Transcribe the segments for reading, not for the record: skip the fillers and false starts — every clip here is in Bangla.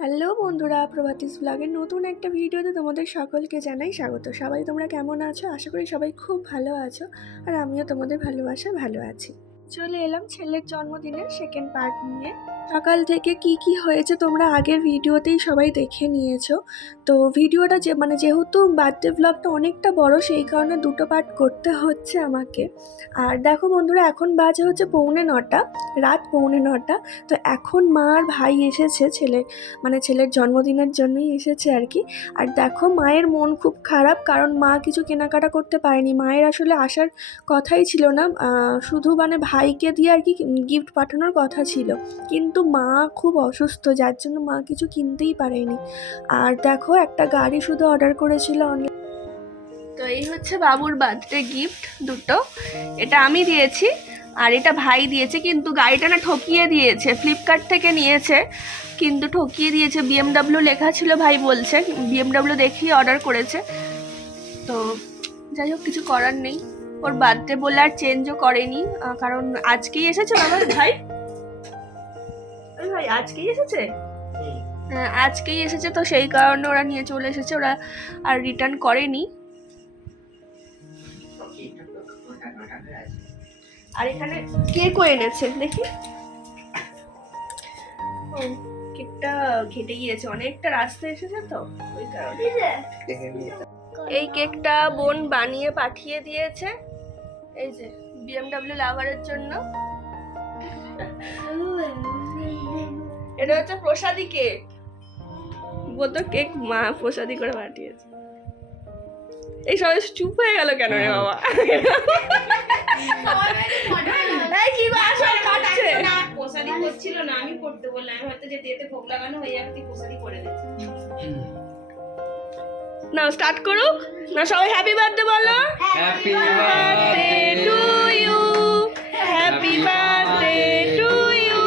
হ্যালো বন্ধুরা, প্রভাতিস ব্লগের নতুন একটা ভিডিওতে তোমাদের সকলকে জানাই স্বাগত। সবাই তোমরা কেমন আছো? আশা করি সবাই খুব ভালো আছো, আর আমিও তোমাদের ভালোবাসা ভালো আছি। চলে এলাম ছেলের জন্মদিনের সেকেন্ড পার্ট নিয়ে। সকাল থেকে কি হয়েছে তোমরা আগের ভিডিওতেই সবাই দেখে নিয়েছো। তো ভিডিওটা যেহেতু বার্থডে ব্লগটা অনেকটা বড়, সেই কারণে দুটো পার্ট করতে হচ্ছে আমাকে। আর দেখো বন্ধুরা, এখন বাজে হচ্ছে 9:45, রাত 9:45। তো এখন মা আর ভাই এসেছে ছেলের জন্মদিনের জন্যই এসেছে আর কি। আর দেখো, মায়ের মন খুব খারাপ, কারণ মা কিছু কেনাকাটা করতে পারেনি। মায়ের আসলে আসার কথাই ছিল না, শুধু ভাইকে দিয়ে আর কি গিফট পাঠানোর কথা ছিল, কিন্তু মা খুব অসুস্থ, যার জন্য মা কিছু কিনতেই পারেনি। আর দেখো, একটা গাড়ি শুধু অর্ডার করেছিল অনলাইন। তো এই হচ্ছে বাবুর বার্থডে গিফট দুটো। এটা আমি দিয়েছি আর এটা ভাই দিয়েছে, কিন্তু গাড়িটা না ঠকিয়ে দিয়েছে। ফ্লিপকার্ট থেকে নিয়েছে কিন্তু ঠকিয়ে দিয়েছে। BMW লেখা ছিল, ভাই বলছে BMW দেখিয়ে অর্ডার করেছে। তো যাই হোক, কিছু করার নেই। ওর বার্থডে বলে আর চেঞ্জও করেনি, কারণ আজকেই এসেছে আমার ভাই। ভাই আজকেই এসেছে, হ্যাঁ আজকেই এসেছে, তো সেই কারণে ওরা নিয়ে চলে এসেছে। ওরা আর রিটার্ন করেনি। আর এখানে কেকও এনেছে, দেখি। কেকটা ঘেটে গিয়েছে, অনেকটা রাস্তা এসেছে তো ওই কারণে। এই কেকটা বোন বানিয়ে পাঠিয়ে দিয়েছে, এই যে BMW লাভারের জন্য। এটা হচ্ছে প্রসাদী কেক, বলতো কেক মা প্রসাদী করে পাঠিয়েছে। এই সবাই চুপ হয়ে গেল কেন রে বাবা? কি গো, আসল কাটছে না, প্রসাদী করছিল না, আমি করতে বললাম। আমি হয়তো যে এতে ভোগ লাগানো হয়ে যাবে, তুই প্রসাদী করে দে। না স্টার্ট করুক না, সবাই হ্যাপি বার্থডে বলো। Happy birthday to you, happy birthday to you,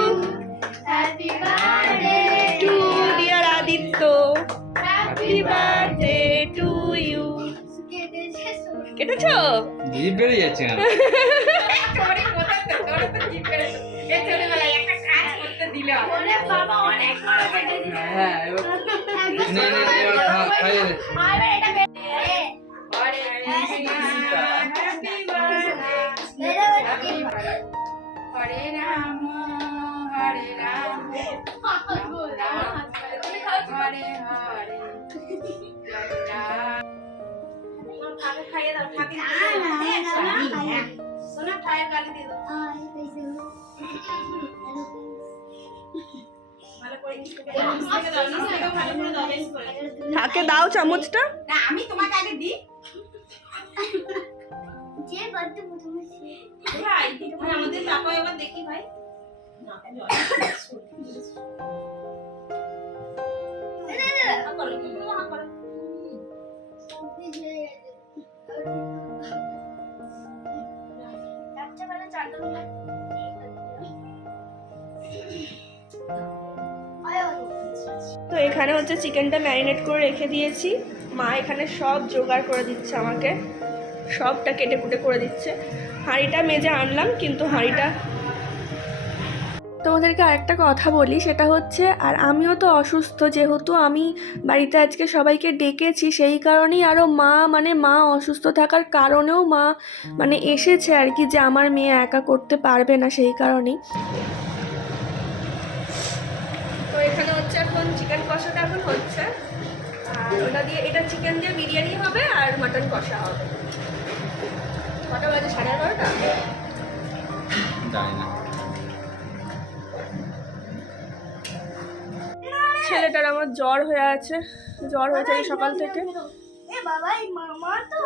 Happy birthday to dear Aditya, happy birthday to you. কেটেছো? জিভ বেরিয়ে যাচ্ছে না। তোরে কোথায় তো, তোরে তো জিভ করে এ ছোটবেলায় একটা কাজ করতে দিল। ওরে বাবা, অনেক বড় কেটে দিয়েছে। হ্যাঁ, এবার না এবার খাইয়ে দে। আরে এটা বেটে হরে কৃষ্ণ হ্যাপি বার্থডে, হরে রাম হরে রাম হরে হরে। ফাঁকে খাইয়ে দাও, ফাঁকে সোনা খায়ের গালি দিয়ে দাও। ভালো করে নিচ থেকে দাও, নিচ থেকে ভালো করে দাও, বেশ করে। থাকে দাও চামচটা। না, আমি তোমাকে আগে দিই। যে বার্থডে প্রথমে ছিল ভাই তুমি আমাদের তাকাও এবার দেখি ভাই। না জল করো, তুমি মহা করো। তো এখানে হচ্ছে চিকেনটা ম্যারিনেট করে রেখে দিয়েছি। মা এখানে সব জোগাড় করে দিচ্ছে আমাকে, সবটা কেটে কুটে করে দিচ্ছে। হাঁড়িটা মেজে আনলাম, কিন্তু হাঁড়িটা তোমাদেরকে আরেকটা কথা বলি, সেটা হচ্ছে আর আমিও তো অসুস্থ, যেহেতু আমি বাড়িতে আজকে সবাইকে ডেকেছি, সেই কারণেই আরও মা অসুস্থ থাকার কারণেও মা এসেছে আর কি, যে আমার মেয়ে একা করতে পারবে না, সেই কারণেই। তো এখানে হচ্ছে এখন চিকেন কষাটা এখন হচ্ছে, আর ওটা দিয়ে, এটা চিকেন দিয়ে বিরিয়ানি হবে আর মাটন কষা হবে। কটা বাজে? 11:30। জানি না। ছেলেটার আমার জ্বর হয়েছে এই সকাল থেকে। এ বাবা, এই মামাই তো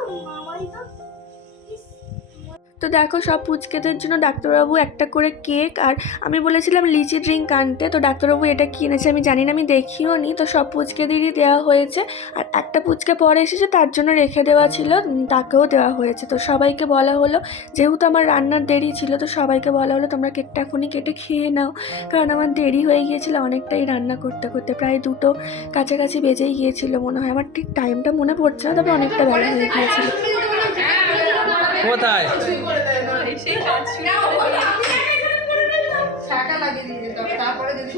তো দেখো, সব পুচকেদের জন্য ডাক্তারবাবু একটা করে কেক, আর আমি বলেছিলাম লিচি ড্রিঙ্ক আনতে, তো ডাক্তারবাবু এটা কিনেছে, আমি জানি না, আমি দেখিও নি। তো সব পুচকেদেরই দেওয়া হয়েছে, আর একটা পুচকে পরে এসেছে, তার জন্য রেখে দেওয়া ছিল, তাকেও দেওয়া হয়েছে। তো সবাইকে বলা হলো, যেহেতু আমার রান্নার দেরি ছিল, তো সবাইকে বলা হলো তোমরা কেকটা এখনই কেটে খেয়ে নাও, কারণ আমার দেরি হয়ে গিয়েছিল অনেকটাই রান্না করতে করতে, প্রায় 2টো কাছাকাছি বেজেই গিয়েছিল মনে হয়। আমার ঠিক টাইমটা মনে পড়ছে না, তবে অনেকটা বেলা হয়ে গিয়েছিল। কোথায়? টাকা লাগিয়ে দিয়ে দিত, তারপরে যদি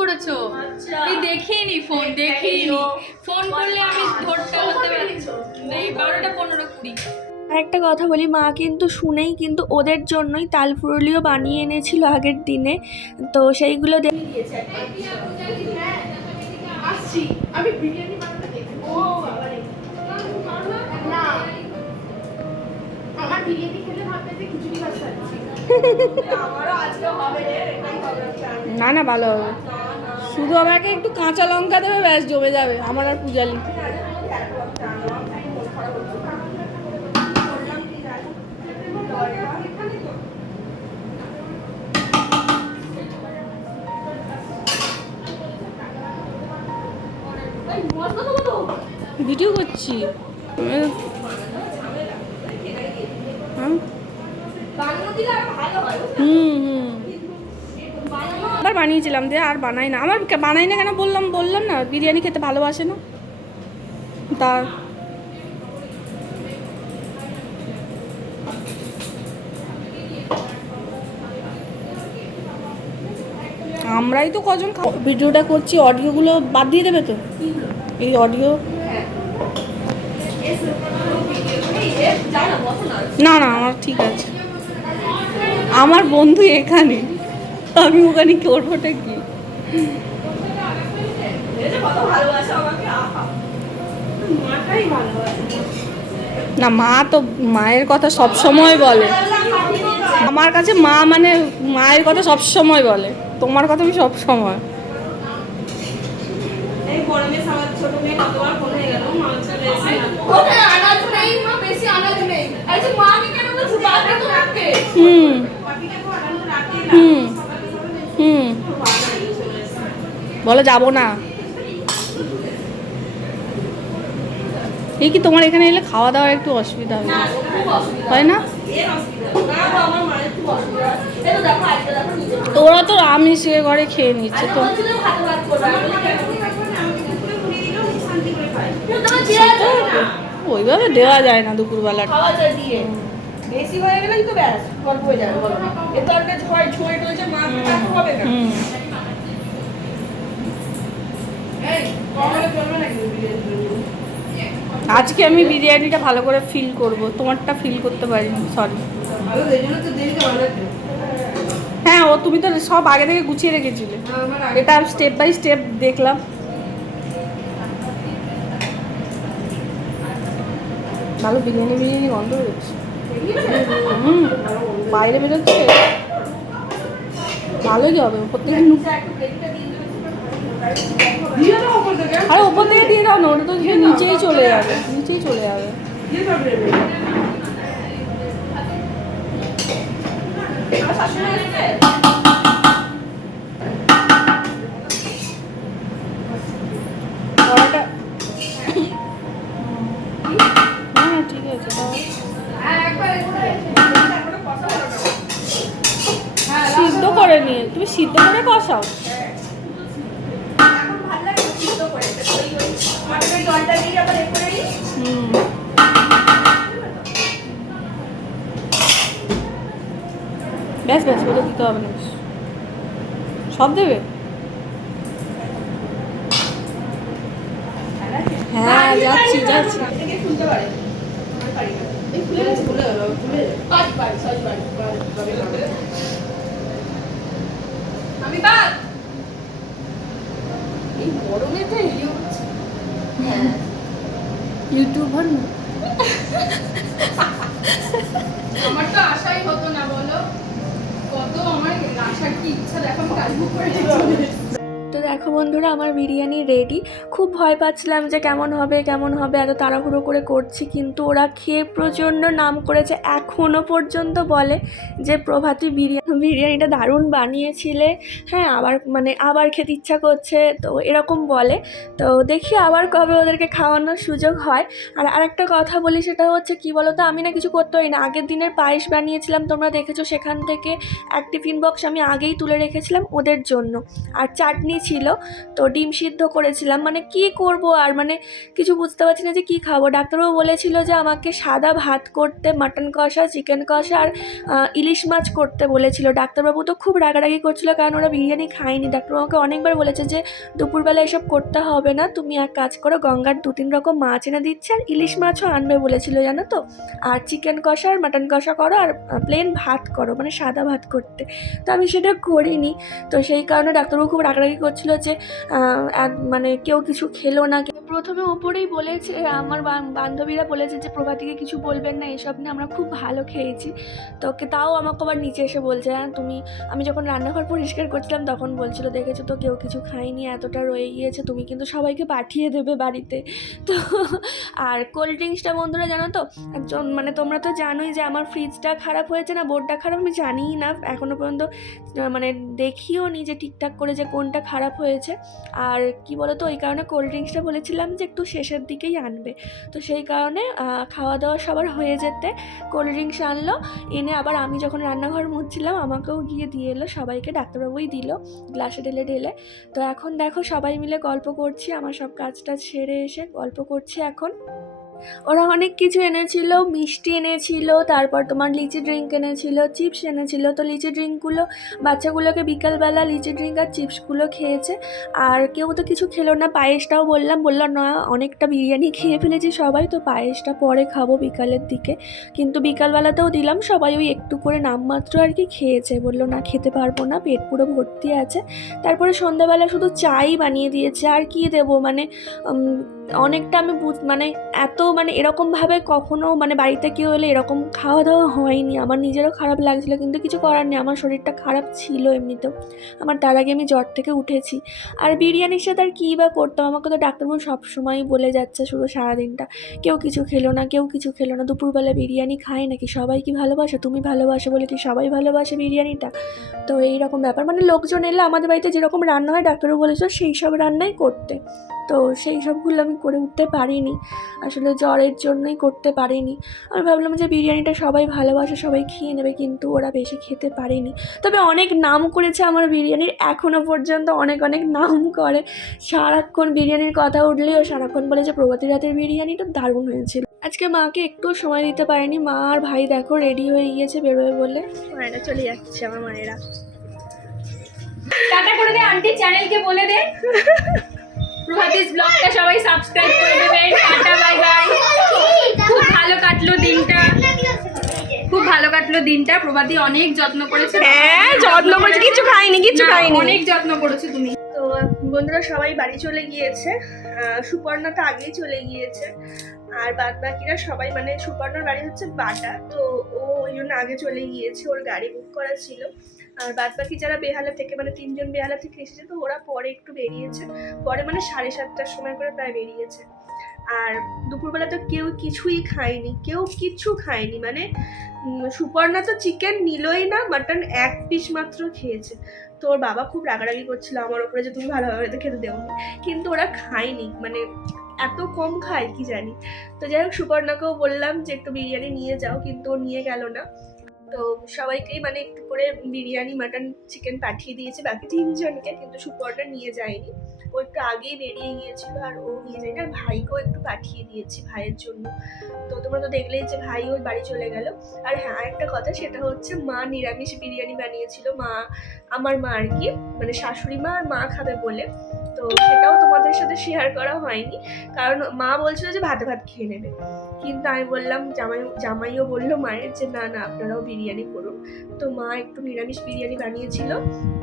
করেছো? এই দেখিনি ফোন, দেখিনি। ফোন করলে আমি ধরতে হতে পারি। এই 12টা 15 20। আর একটা কথা বলি, মা কিন্তু শুনেই কিন্তু ওদের জন্যই তাল ফুরুলিও বানিয়ে এনেছিল আগের দিনে, তো সেইগুলো আসছি আমি বিরিয়ানি বানাতে দেখি। ও বাবা রে না আমার বিরিয়ানি খেলে ভাবতে যে খিচুড়ি ভাত খাচ্ছি। আমারও আজকে হবে রে, এটাই হবে। না না ভালো হবে, শুধু আমাকে একটু কাঁচা লঙ্কা দেবে, ব্যাস জমে যাবে আমার আর পূজালি। ভিডিও করছি। আবার বানিয়েছিলাম যে আর বানাই না, আমার বানাই না কেন বললাম না বিরিয়ানি খেতে ভালোবাসে না তা। আমরাই তো কজন ভিডিওটা করছি, অডিওগুলো বাদ দিয়ে দেবে তো, এই অডিও। না না আমার ঠিক আছে, আমার বন্ধু এখানে, আমি ওখানে করবোটা কি। না মা তো মায়ের কথা সব সময় বলে, আমার কাছে মা মানে মায়ের কথা সব সময় বলে, তোমার কথা আমি সব সময়। হুম হুম হুম বলো যাবো না। এই কি তোমার এখানে এলে খাওয়া দাওয়ার একটু অসুবিধা হবে, হয় না? তোরা তো আমিষ ঘরে খেয়ে নিচ্ছে তো, ওইভাবে দেওয়া যায় না দুপুরবেলা। বেশি হয়ে গেলেই তো ব্যাস গল্প হয়ে যাবে। বলো এ তো একটা ছয় ছয় টলেছে মা তো হবে না। এই কমলে চলবে না কিন্তু বিরিয়ানি। আজকে আমি বিরিয়ানিটা ভালো করে ফিল করব, তোমারটা ফিল করতে পারিনি, সরি। হ্যাঁ ও তুমি তো সব আগে থেকে গুছিয়ে রেখেছিলে, এটা স্টেপ বাই স্টেপ দেখলাম। ভালো বিরিয়ানি গন্ধ বেরোচ্ছে, বাইরে বেরোচ্ছে, ভালোই হবে। ওপর থেকে আরে ওপর থেকে দিয়ে দাও না, ওটা তো নিচেই চলে যাবে, নিচেই চলে যাবে। কড়াটা হ্যাঁ ঠিক আছে দাও। সিদ্ধ করে নিয়ে তুমি সিদ্ধ করে কষাও। ব্যাস ব্যাস ওটা দিতে হবে না, সব দেবে। হ্যাঁ যাচ্ছি যাচ্ছি। আমি বাদ এই গরমে তো ইউটিউবার না, আমার তো আশাই হতো না, বলো কত আমার আশার কি ইচ্ছা, দেখো আমি কাজু করে তো দেখো বন্ধুরা আমার বিরিয়ানি রেডি। খুব ভয় পাচ্ছিলাম যে কেমন হবে এত তাড়াহুড়ো করে করছি, কিন্তু ওরা খেয়ে প্রচণ্ড নাম করেছে, এখনও পর্যন্ত বলে যে প্রভাতী বিরিয়ানিটা দারুণ বানিয়েছিলে, হ্যাঁ আবার খেতে ইচ্ছা করছে, তো এরকম বলে। তো দেখি আবার কবে ওদেরকে খাওয়ানোর সুযোগ হয়। আর আরেকটা কথা বলি, সেটা হচ্ছে কি বলো তো, আমি না কিছু করতে পারি না। আগের দিনের পায়েস বানিয়েছিলাম, তোমরা দেখেছো, সেখান থেকে এক টিফিন বক্স আমি আগেই তুলে রেখেছিলাম ওদের জন্য, আর চাটনি ছিল, তো ডিম সিদ্ধ করেছিলাম। কি করব আর কিছু বুঝতে পারছি না যে কি খাবো। ডাক্তারবাবু বলেছিল যে আমাকে সাদা ভাত করতে, মাটন কষা, চিকেন কষা আর ইলিশ মাছ করতে বলেছিল। করছিল। ডাক্তারবাবু তো খুব রাগারাগি করছিল, কারণ ওরা বিরিয়ানি খায়নি। ডাক্তারবাবুকে অনেকবার বলেছে যে দুপুরবেলা এসব করতে হবে না, তুমি এক কাজ করো, গঙ্গার 2-3 রকম মাছ এনে দিচ্ছে, আর ইলিশ মাছও আনবে বলেছিল জানো তো, আর চিকেন কষা আর মাটন কষা করো, আর প্লেন ভাত করো, মানে সাদা ভাত করতে। তো আমি সেটা করিনি। তো সেই কারণে ডাক্তারবাবু খুব রাগারাগি করছিল যে মানে কেউ কিছু খেলো না। প্রথমে ওপরেই বলেছে, আমার বান্ধবীরা বলেছে যে প্রভাতিকে কিছু বলবেন না এসব নিয়ে, আমরা খুব ভালো খেয়েছি। তো তাও আমাকে আবার নিচে এসে বলছে, হ্যাঁ তুমি, আমি যখন রান্নাঘর পরিষ্কার করছিলাম তখন বলছিল, দেখেছো তো কেউ কিছু খায়নি, এতটা রয়ে গিয়েছে, তুমি কিন্তু সবাইকে পাঠিয়ে দেবে বাড়িতে। তো আর কোল্ড ড্রিঙ্কসটা বন্ধুরা জানো তো, একজন মানে তোমরা তো জানোই যে আমার ফ্রিজটা খারাপ হয়েছে না বোর্ডটা খারাপ, আমি জানিই না এখনও পর্যন্ত, মানে দেখিও নি যে ঠিকঠাক করে যে কোনটা খারাপ হয়েছে। আর কি বলো তো, ওই কারণে কোল্ড ড্রিঙ্কসটা বলেছিলাম যে একটু শেষের দিকেই আনবে। তো সেই কারণে খাওয়া দাওয়া সবার হয়ে যেতে কোল্ড ড্রিঙ্কস আনলো, এনে আবার আমি যখন রান্নাঘর মুছছিলাম আমাকেও গিয়ে দিয়ে এলো, সবাইকে ডাক্তারবাবুই দিল গ্লাসে ঢেলে। তো এখন দেখো সবাই মিলে গল্প করছি, আমার সব কাজটা সেরে এসে গল্প করছি এখন। ওরা অনেক কিছু এনেছিল, মিষ্টি এনেছিল, তারপর তোমার লিচি ড্রিঙ্ক এনেছিল, চিপস এনেছিল। তো লিচি ড্রিঙ্কগুলো বাচ্চাগুলোকে বিকালবেলা লিচি ড্রিঙ্ক আর চিপসগুলো খেয়েছে, আর কেউ তো কিছু খেলো না। পায়েসটাও বললাম না, অনেকটা বিরিয়ানি খেয়ে ফেলেছি সবাই, তো পায়েসটা পরে খাবো বিকালের দিকে। কিন্তু বিকালবেলাতেও দিলাম, সবাই ওই একটু করে নামমাত্র আর কি খেয়েছে, বললো না খেতে পারবো না, পেট পুরো ভর্তি আছে। তারপরে সন্ধ্যাবেলা শুধু চাই বানিয়ে দিয়েছে, আর কি দেবো, মানে অনেকটা আমি মানে এত মানে এরকমভাবে কখনো মানে বাড়িতে কেউ এলে এরকম খাওয়া দাওয়া হয়নি। আমার নিজেরও খারাপ লাগছিলো, কিন্তু কিছু করার নেই, আমার শরীরটা খারাপ ছিল এমনিতেও, আমার তার আগে আমি জ্বর থেকে উঠেছি। আর বিরিয়ানির সাথে আর কী বা করতাম, আমাকে তো ডাক্তারবাবু সবসময়ই বলে যাচ্ছে শুধু সারাদিনটা, কেউ কিছু খেলো না, কেউ কিছু খেলো না, দুপুরবেলা বিরিয়ানি খায় নাকি, সবাই কি ভালোবাসে, তুমি ভালোবাসো বলে কি সবাই ভালোবাসে বিরিয়ানিটা? তো এইরকম ব্যাপার, মানে লোকজন এলে আমাদের বাড়িতে যেরকম রান্না হয় ডাক্তারবাবু বলেছিল সেই সব রান্নাই করতে, তো সেই সবগুলো আমি করে উঠতে পারিনি, আসলে জ্বরের জন্যই করতে পারিনি। আমি ভাবলাম যে বিরিয়ানিটা সবাই ভালোবাসে, সবাই খেয়ে নেবে, কিন্তু ওরা বেশি খেতে পারেনি। তবে অনেক নাম করেছে আমার বিরিয়ানির, এখনও পর্যন্ত অনেক নাম করে, সারাক্ষণ বিরিয়ানির কথা উঠলেও সারাক্ষণ বলে যে প্রভাতী রাতের বিরিয়ানিটা দারুণ হয়েছিল। আজকে মাকে একটু সময় দিতে পারিনি, মা আর ভাই দেখো রেডি হয়ে গিয়েছে বেরোবে বলে, মায়েরা চলে যাচ্ছে আমার মায়েরা। টাটা করে দে আন্টি, চ্যানেলকে বলে দে প্রভাতিস ব্লগটা সবাই সাবস্ক্রাইব করে দেবেন। Tata, bye bye. খুব ভালো কাটলো দিনটা, প্রভাতী অনেক যত্ন করেছে। হ্যাঁ যত্ন করেছে, কিছু খাইনি অনেক যত্ন করেছো তুমি। তো বন্ধুরা সবাই বাড়ি চলে গিয়েছে, সুপর্ণা তো আগেই চলে গিয়েছে, আর বাদ বাকিরা সবাই, মানে সুপর্ণার বাড়ি হচ্ছে বাটা, তো ও ওই জন্য আগে চলে গিয়েছে, ওর গাড়ি বুক করা ছিল। আর বাদ বাকি যারা বেহালা থেকে, মানে 3 জন বেহালা থেকে এসেছে, তো ওরা পরে একটু বেরিয়েছে, পরে মানে 7:30টার সময় করে প্রায় বেরিয়েছে। আর দুপুরবেলা তো কেউ কিছুই খায়নি, কিচ্ছু খায়নি, মানে সুপর্ণা তো চিকেন নিলই না, মাটন 1 পিস মাত্র খেয়েছে। তো ওর বাবা খুব রাগারাগি করছিল আমার ওপরে যে তুমি ভালোভাবে তো খেতে দেওনি, কিন্তু ওরা খায়নি, মানে এত কম খায় কি জানি। তো যাই হোক সুপর্ণাকেও বললাম যে একটু বিরিয়ানি নিয়ে যাও, কিন্তু ও নিয়ে গেল না। তো সবাইকেই মানে একটু করে বিরিয়ানি মাটন চিকেন পাঠিয়ে দিয়েছে বাকি 3 জনকে, কিন্তু সুপর্ণা নিয়ে যায়নি, ও একটু আগেই বেরিয়ে গিয়েছিল, আর ও নিয়ে যায়নি। আর ভাইকেও একটু পাঠিয়ে দিয়েছি ভাইয়ের জন্য। তো তোমরা তো দেখলেই যে ভাই ওর বাড়ি চলে গেল। আর হ্যাঁ আরেকটা কথা, সেটা হচ্ছে মা নিরামিষ বিরিয়ানি বানিয়েছিল, আমার মা আর কি, মানে শাশুড়ি মা আর মা খাবে বলে। তো সেটাও তোমাদের সাথে শেয়ার করা হয়নি, কারণ মা বলছিল যে ভাত খেয়ে নেবে, কিন্তু আমি বললাম, জামাইও বললো মায়ের যে না আপনারাও বিরিয়ানি করুন। তো মা একটু নিরামিষ বিরিয়ানি বানিয়েছিল,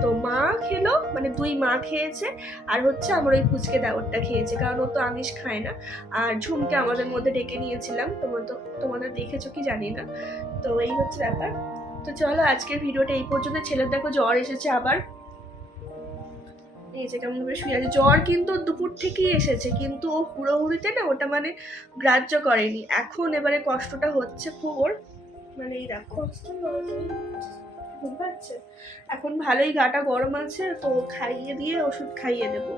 তো মা খেলো, মানে 2 মা খেয়েছে, আর হচ্ছে আমার ওই পুচকে দেওরটা খেয়েছে, কারণ ও তো আমিষ খায় না। আর ঝুমকে আমাদের মধ্যে ডেকে নিয়েছিলাম, তোমাদের দেখেছো কি জানি না। তো এই হচ্ছে ব্যাপার। তো চলো আজকের ভিডিওটা এই পর্যন্ত। ছেলের দেখো জ্বর এসেছে আবার, এই যে কেমন করে শুয়ে আছে, জ্বর কিন্তু দুপুর থেকেই এসেছে, কিন্তু ও হুড়োহুড়িতে না ওটা মানে গ্রাহ্য করেনি। এখন এবারে কষ্টটা হচ্ছে খুব ওর, মানে এই দেখো বুঝতে, এখন ভালোই গাটা গরম আছে, তো খাইয়ে দিয়ে ওষুধ খাইয়ে দেবো।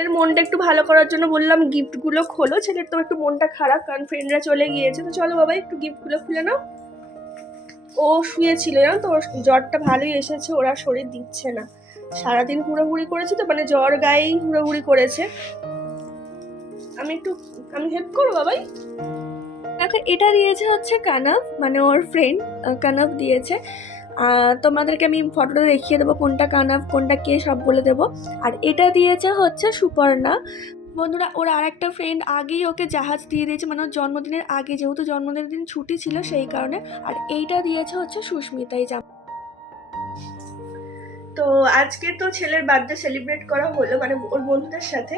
এর মনটা একটু ভালো করার জন্য বললাম গিফটগুলো খোলো, ছেলের তো একটু মনটা খারাপ, কারণ ফ্রেন্ডরা চলে গিয়েছে। তো চলো বাবা একটু গিফটগুলো খুলে নাও। ও শুয়েছিল জানো তো, ওর জ্বরটা ভালোই এসেছে, ওরা শরীর দিচ্ছে না, সারাদিন হুড়োহুড়ি করেছে, তো মানে জ্বর গায়েই হুড়োহুড়ি করেছে। আমি হেল্প করবো বাবাই। দেখো এটা দিয়েছে হচ্ছে কানাভ, মানে ওর ফ্রেন্ড কানাভ দিয়েছে। তোমাদেরকে আমি ফটোটা দেখিয়ে দেবো কোনটা কানাভ কোনটা কে সব বলে দেবো। আর এটা দিয়েছে হচ্ছে সুপর্ণা। বন্ধুরা ওর আর একটা ফ্রেন্ড আগেই ওকে জাহাজ দিয়ে দিয়েছে, মানে ওর জন্মদিনের আগে, যেহেতু জন্মদিনের দিন ছুটি ছিল সেই কারণে। আর এইটা দিয়েছে হচ্ছে সুস্মিতাই জামা। তো আজকে তো ছেলের বার্থডে সেলিব্রেট করা হলো মানে ওর বন্ধুদের সাথে।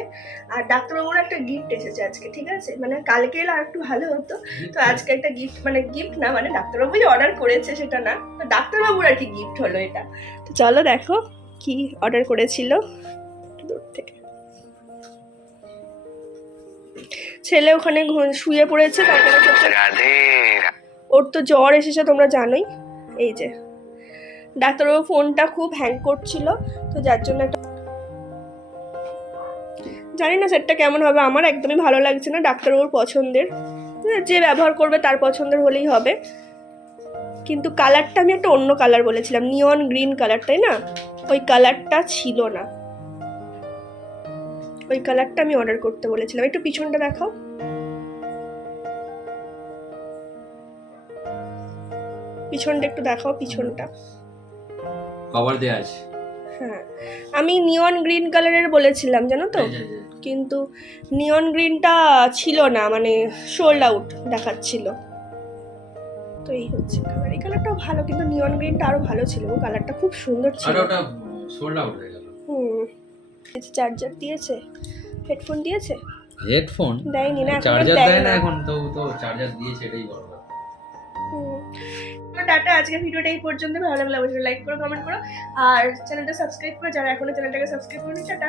আর ডাক্তারবাবুর একটা গিফট এসেছে আজকে, ঠিক আছে, মানে কালকে এলে আর একটু ভালো হতো। তো আজকে একটা গিফট, মানে গিফট না, মানে ডাক্তারবাবুই অর্ডার করেছে সেটা না, তো ডাক্তারবাবুর আর কি গিফট হলো এটা। তো চলো দেখো কি অর্ডার করেছিল দূর থেকে। ছেলে ওখানে শুয়ে পড়েছে, তারপরে ওর তো জ্বর এসেছে তোমরা জানোই। এই যে ডাক্তারবাবু ফোনটা খুব হ্যাং করছিল, তো যার জন্য একটা জানি না সেটটা কেমন হবে, আমার একদমই ভালো লাগছে না। ডাক্তারবাবুর পছন্দের, যে ব্যবহার করবে তার পছন্দের হলেই হবে। কিন্তু কালারটা আমি একটা অন্য কালার বলেছিলাম, নিয়ন গ্রিন কালার, তাই না? ওই কালারটা ছিল না, ওই কালারটা আমি অর্ডার করতে বলেছিলাম। একটু পিছনটা দেখাও। পিছনটা একটু দেখাও, পিছনটা কভার দেয়া আছে। হ্যাঁ আমি নিয়ন গ্রিন কালারের বলেছিলাম জানো তো, কিন্তু নিয়ন গ্রিনটা ছিল না, মানে সোল্ড আউট দেখাচ্ছিল। তো এই হচ্ছে কালার, এই কালারটাও ভালো, কিন্তু নিয়ন গ্রিনটা আরো ভালো ছিল, ও কালারটা খুব সুন্দর আর ছিল। ওটা সোল্ড আউট হয়ে গেল। চার্জার দিয়েছে, হেডফোন দিয়েছে, হেডফোন দেয়নি না, এখন চার্জার দেয় দেয় না না। এখন, তো চার্জার দিয়েছে এটাই বড় কথা। টাটা, আজকে ভিডিওটা এই পর্যন্ত। ভালো লাগলে অবশ্যই লাইক করো, কমেন্ট করো, আর চ্যানেলটা সাবস্ক্রাইব করো যারা এখনো চ্যানেলটাকে সাবস্ক্রাইব করোনি। টাটা।